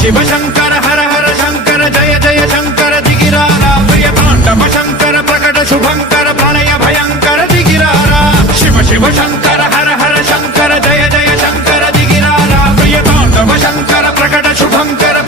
शिव शंकर हर हर शंकर जय जय शंकर दिगिरारा प्रिय तांडव शंकर प्रकट शुभंकर प्रणय भयंकर दिगिरारा शिव शिव शंकर हर हर शंकर जय जय शंकर दिगिरारा प्रिय तांडव शंकर प्रकट शुभंकर